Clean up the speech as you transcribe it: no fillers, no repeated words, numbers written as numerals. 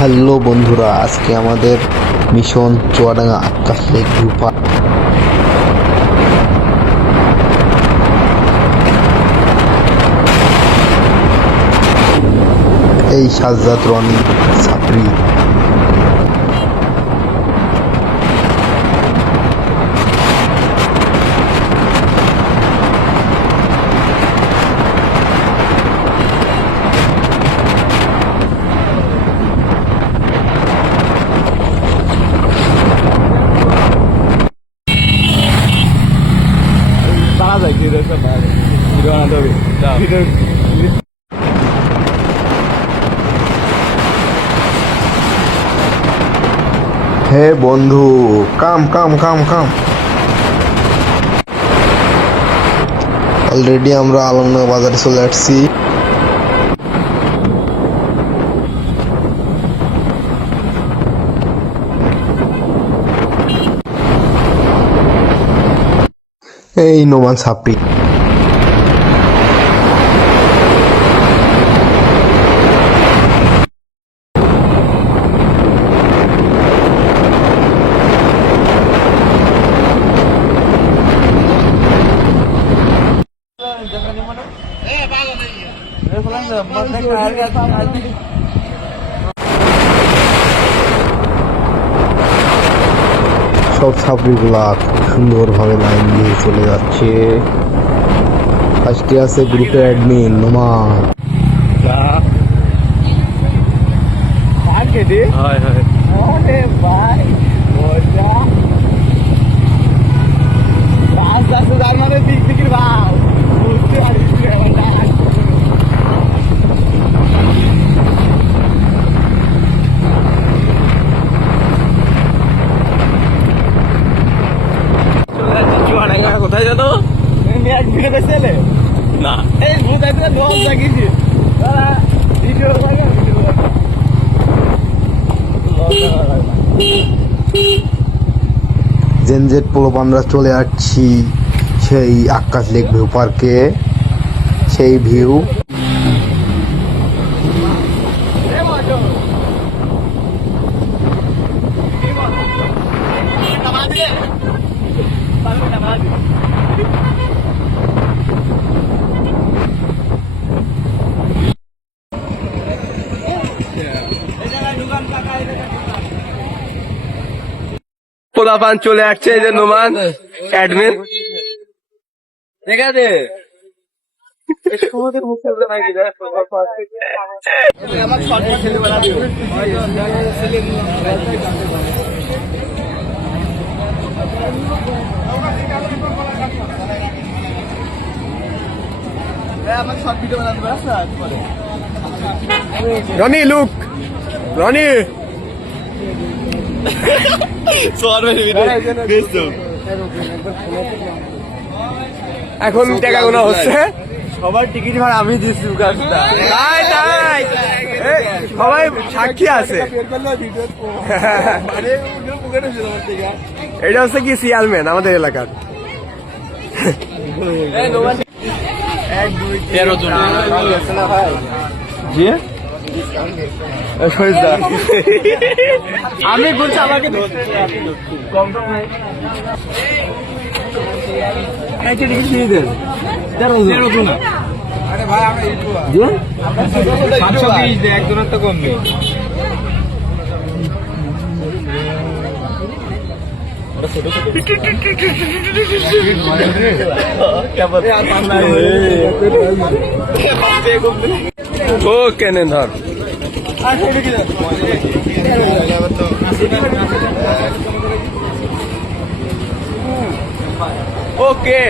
Hello বন্ধুরা, আজকে আমাদের মিশন চুয়াডাঙ্গা আকাশ লেক ভিউ পার্ক। এই সাজ্জাদ, রনি, সাপরি। হে বন্ধু, কাম কাম কাম কাম। অলরেডি আমরা আলমনগর বাজারে চলে আসছি। এই নোমান সাপরি। সব ছাত্রীগুলা খুব সুন্দরভাবে লাইন দিয়ে চলে যাচ্ছে। ফার্স্টে আছে গ্রুপের অ্যাডমিন নোমান। কোথায় জানো না জেনজেট পোলোপানরা চলে আসছি সেই আকাশ লেক ভিউ পার্কে। সেই ভিউ পোলাপান চলে আসছে। এই যে নোমান অ্যাডমিন, ঠিক আছে। রনি লুক, রনি এখন টাকা গোনা হচ্ছে। সবার টিকিট ভাড়া আমি দিচ্ছি। সবাই সাক্ষী আছে। এটা হচ্ছে কি চেয়ারম্যান আমাদের এলাকার। 13 জন আমি বলছি আমাকে একজনের তো কম নেই। ও কেনে ধর ওকে।